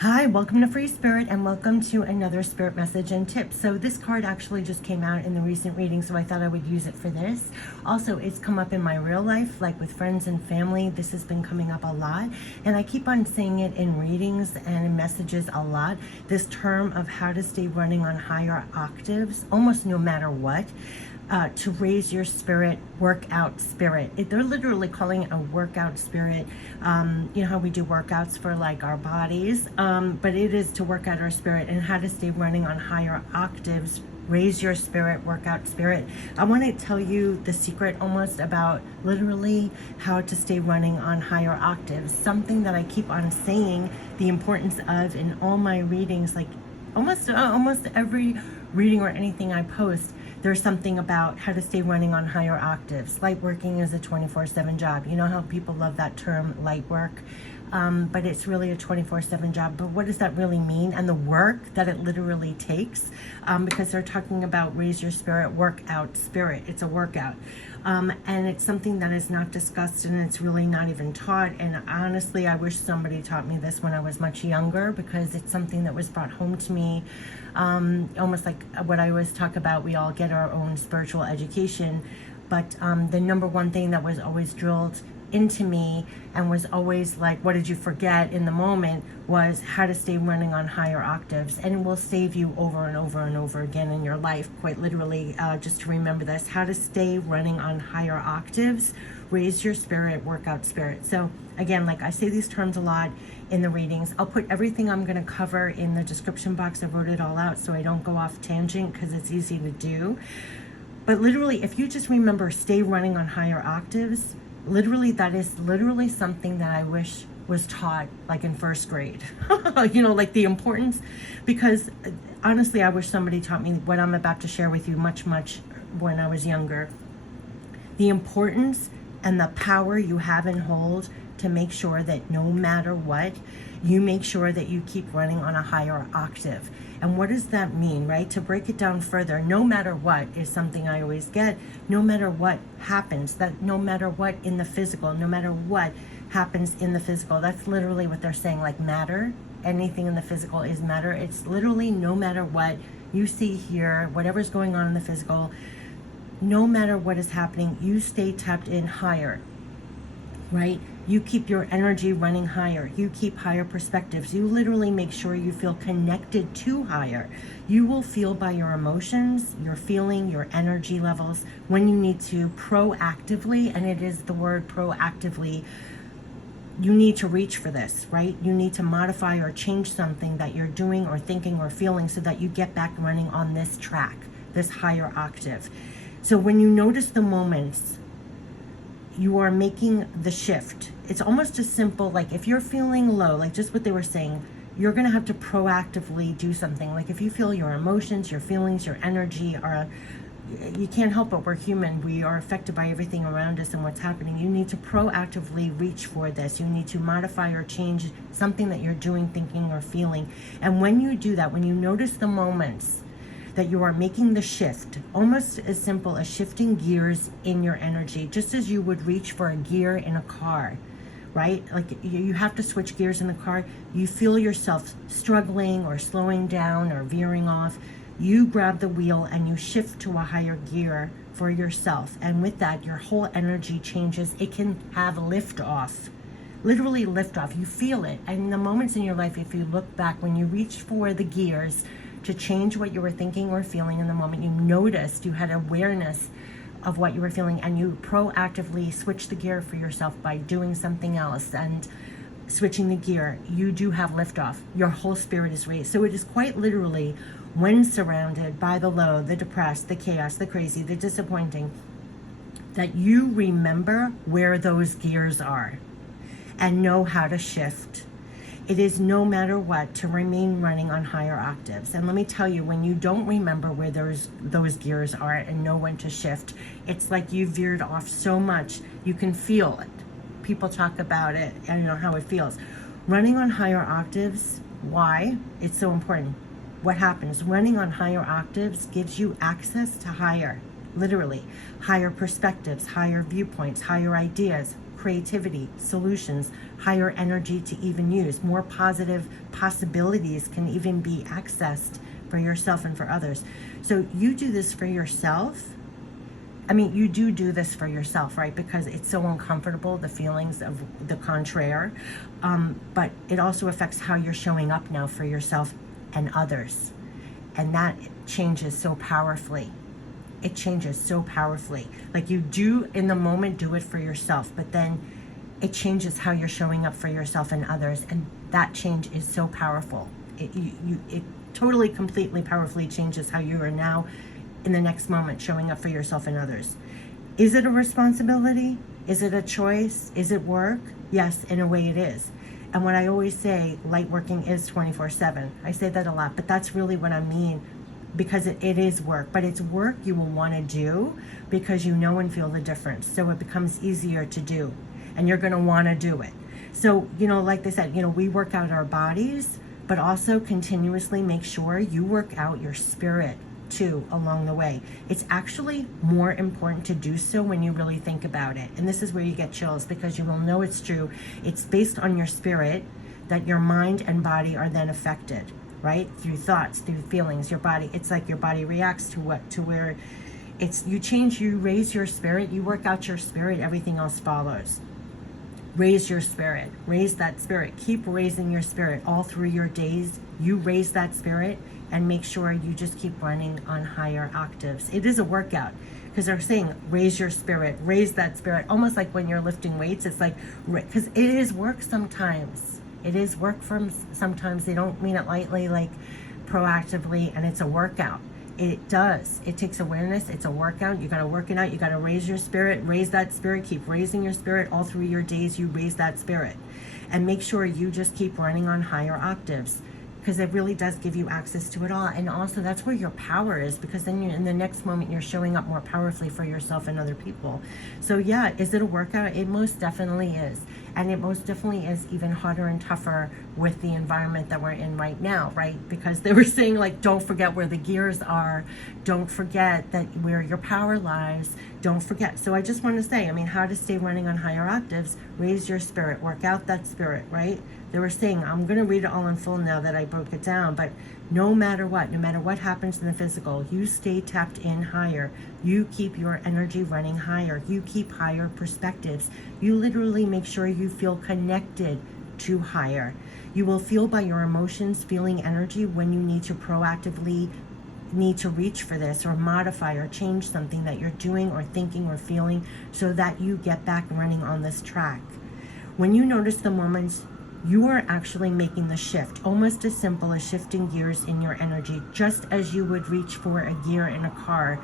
Hi, welcome to Free Spirit and welcome to another Spirit Message and Tip. So this card actually just came out in the recent reading, so I thought I would use it for this. Also, it's come up in my real life, like with friends and family. This has been coming up a lot, and I keep on saying it in readings and in messages a lot. This term of how to stay running on higher octaves, almost no matter what. To raise your spirit, workout spirit. They're literally calling it a workout spirit. You know how we do workouts for like our bodies, but it is to work out our spirit and how to stay running on higher octaves. Raise your spirit, workout spirit. I want to tell you the secret almost about literally how to stay running on higher octaves. Something that I keep on saying the importance of in all my readings, like almost every reading or anything I post. There's something about how to stay running on higher octaves. Light working is a 24/7 job. You know how people love that term, light work, but it's really a 24/7 job. But what does that really mean? And the work that it literally takes, because they're talking about raise your spirit, work out spirit. It's a workout. And it's something that is not discussed and it's really not even taught. And honestly, I wish somebody taught me this when I was much younger, because it's something that was brought home to me. Almost like what I always talk about, we all get our own spiritual education, but the number one thing that was always drilled into me and was always like, what did you forget in the moment, was how to stay running on higher octaves. And it will save you over and over and over again in your life, quite literally, just to remember this, how to stay running on higher octaves, raise your spirit, work out spirit. So again, like I say these terms a lot in the readings. I'll put everything I'm going to cover in the description box. I wrote it all out so I don't go off tangent, because it's easy to do. But literally, if you just remember stay running on higher octaves, literally that is literally something that I wish was taught like in first grade. You know, like the importance, because honestly I wish somebody taught me what I'm about to share with you much when I was younger. The importance and the power you have and hold to make sure that no matter what, you make sure that you keep running on a higher octave. And what does that mean, right? To break it down further, no matter what is something I always get. No matter what happens, that no matter what in the physical, no matter what happens in the physical, that's literally what they're saying, like matter, anything in the physical is matter. It's literally no matter what you see here, whatever's going on in the physical, no matter what is happening, you stay tapped in higher, right? You keep your energy running higher. You keep higher perspectives. You literally make sure you feel connected to higher. You will feel by your emotions, your feeling, your energy levels, when you need to proactively, and it is the word proactively, you need to reach for this, right? You need to modify or change something that you're doing or thinking or feeling so that you get back running on this track, this higher octave. So when you notice the moments you are making the shift, it's almost as simple, like if you're feeling low, like just what they were saying, you're going to have to proactively do something. Like if you feel your emotions, your feelings, your energy are, you can't help it, we're human, we are affected by everything around us and what's happening. You need to proactively reach for this. You need to modify or change something that you're doing, thinking, or feeling. And when you do that, when you notice the moments that you are making the shift, almost as simple as shifting gears in your energy, just as you would reach for a gear in a car, right? Like you have to switch gears in the car. You feel yourself struggling or slowing down or veering off. You grab the wheel and you shift to a higher gear for yourself. And with that, your whole energy changes. It can have lift off, literally lift off. You feel it. And the moments in your life, if you look back, when you reached for the gears to change what you were thinking or feeling in the moment, you noticed, you had awareness of what you were feeling, and you proactively switch the gear for yourself by doing something else and switching the gear, you do have liftoff. Your whole spirit is raised. So it is quite literally, when surrounded by the low, the depressed, the chaos, the crazy, the disappointing, that you remember where those gears are and know how to shift. It is no matter what to remain running on higher octaves. And let me tell you, when you don't remember where those gears are and know when to shift, it's like you veered off so much. You can feel it. People talk about it and you know how it feels. Running on higher octaves, why? It's so important. What happens? Running on higher octaves gives you access to higher, literally, higher perspectives, higher viewpoints, higher ideas, creativity, solutions, higher energy to even use. More positive possibilities can even be accessed for yourself and for others. So you do this for yourself. I mean, you do this for yourself, right? Because it's so uncomfortable, the feelings of the contraire. But it also affects how you're showing up now for yourself and others. And that changes so powerfully. It changes so powerfully. Like, you do in the moment do it for yourself, but then it changes how you're showing up for yourself and others. And that change is so powerful. It totally, completely, powerfully changes how you are now in the next moment showing up for yourself and others. Is it a responsibility? Is it a choice? Is it work? Yes, in a way it is. And what I always say, light working is 24/7. I say that a lot, but that's really what I mean, because it is work. But it's work you will want to do because you know and feel the difference. So it becomes easier to do, and you're going to want to do it. So, like they said, we work out our bodies, but also continuously make sure you work out your spirit too along the way. It's actually more important to do so when you really think about it. And this is where you get chills, because you will know it's true. It's based on your spirit that your mind and body are then affected, right? Through thoughts, through feelings, your body. It's like your body reacts to where it's, you change, you raise your spirit, you work out your spirit, everything else follows. Raise your spirit, raise that spirit, keep raising your spirit all through your days. You raise that spirit and make sure you just keep running on higher octaves. It is a workout, because they're saying raise your spirit, raise that spirit, almost like when you're lifting weights. It's like, because it is work sometimes. It is work sometimes. They don't mean it lightly, like proactively, and it's a workout. It does. It takes awareness. It's a workout. You got to work it out. You got to raise your spirit, raise that spirit, keep raising your spirit all through your days. You raise that spirit, and make sure you just keep running on higher octaves, because it really does give you access to it all. And also, that's where your power is, because then in the next moment you're showing up more powerfully for yourself and other people. So yeah, is it a workout? It most definitely is. And it most definitely is even harder and tougher with the environment that we're in right now, right? Because they were saying, like, don't forget where the gears are. Don't forget that where your power lies. Don't forget. So I just want to say, I mean, how to stay running on higher octaves. Raise your spirit. Work out that spirit, right? They were saying, I'm going to read it all in full now that I broke it down, but no matter what happens in the physical, you stay tapped in higher. You keep your energy running higher. You keep higher perspectives. You literally make sure you feel connected to higher. You will feel by your emotions, feeling energy when you need to proactively reach for this, or modify or change something that you're doing or thinking or feeling, so that you get back running on this track. When you notice the moments you are actually making the shift, almost as simple as shifting gears in your energy, just as you would reach for a gear in a car.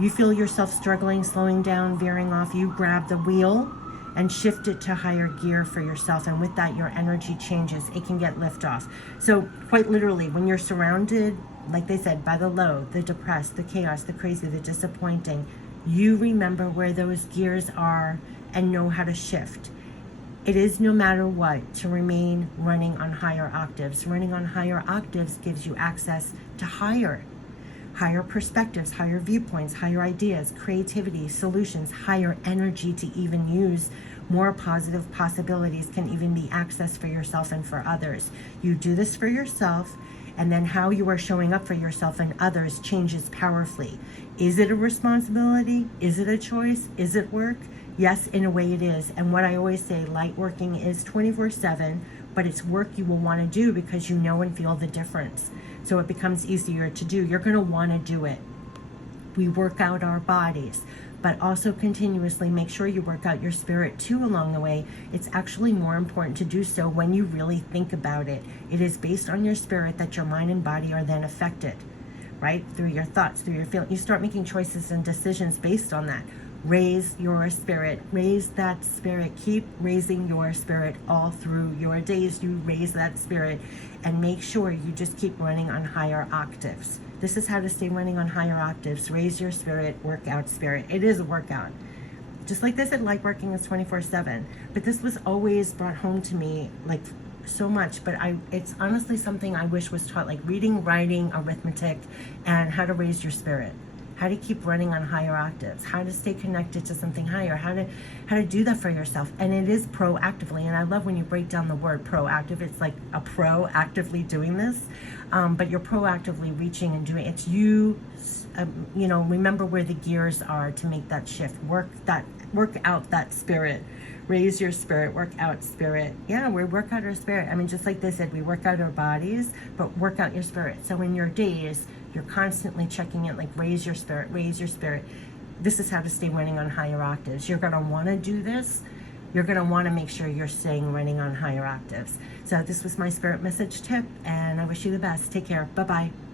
You feel yourself struggling, slowing down, veering off, you grab the wheel and shift it to higher gear for yourself, and with that your energy changes. It can get lift off. So quite literally, when you're surrounded, like they said, by the low, the depressed, the chaos, the crazy, the disappointing, you remember where those gears are and know how to shift. It is, no matter what, to remain running on higher octaves. Running on higher octaves gives you access to higher perspectives, higher viewpoints, higher ideas, creativity, solutions, higher energy to even use. More positive possibilities can even be accessed for yourself and for others. You do this for yourself, and then how you are showing up for yourself and others changes powerfully. Is it a responsibility? Is it a choice? Is it work? Yes, in a way it is. And what I always say, light working is 24/7, but it's work you will want to do because you know and feel the difference. So it becomes easier to do. You're going to want to do it. We work out our bodies, but also continuously make sure you work out your spirit too along the way. It's actually more important to do so when you really think about it. It is based on your spirit that your mind and body are then affected, right? Through your thoughts, through your feelings. You start making choices and decisions based on that. Raise your spirit. Raise that spirit. Keep raising your spirit all through your days. You raise that spirit, and make sure you just keep running on higher octaves. This is how to stay running on higher octaves. Raise your spirit, work out spirit. It is a workout. Just like this, light working is 24/7. But this was always brought home to me, like, so much. But it's honestly something I wish was taught, like reading, writing, arithmetic, and how to raise your spirit. how to keep running on higher octaves, how to stay connected to something higher, how to do that for yourself. And it is proactively. And I love when you break down the word proactive. It's like a pro actively doing this, but you're proactively reaching and doing. It's you. Remember where the gears are to make that shift. Work out that spirit. Raise your spirit, work out spirit. Yeah, we work out our spirit. I mean, just like they said, we work out our bodies, but work out your spirit. So in your days, you're constantly checking it, like raise your spirit, raise your spirit. This is how to stay running on higher octaves. You're going to want to do this. You're going to want to make sure you're staying running on higher octaves. So this was my spirit message tip, and I wish you the best. Take care. Bye-bye.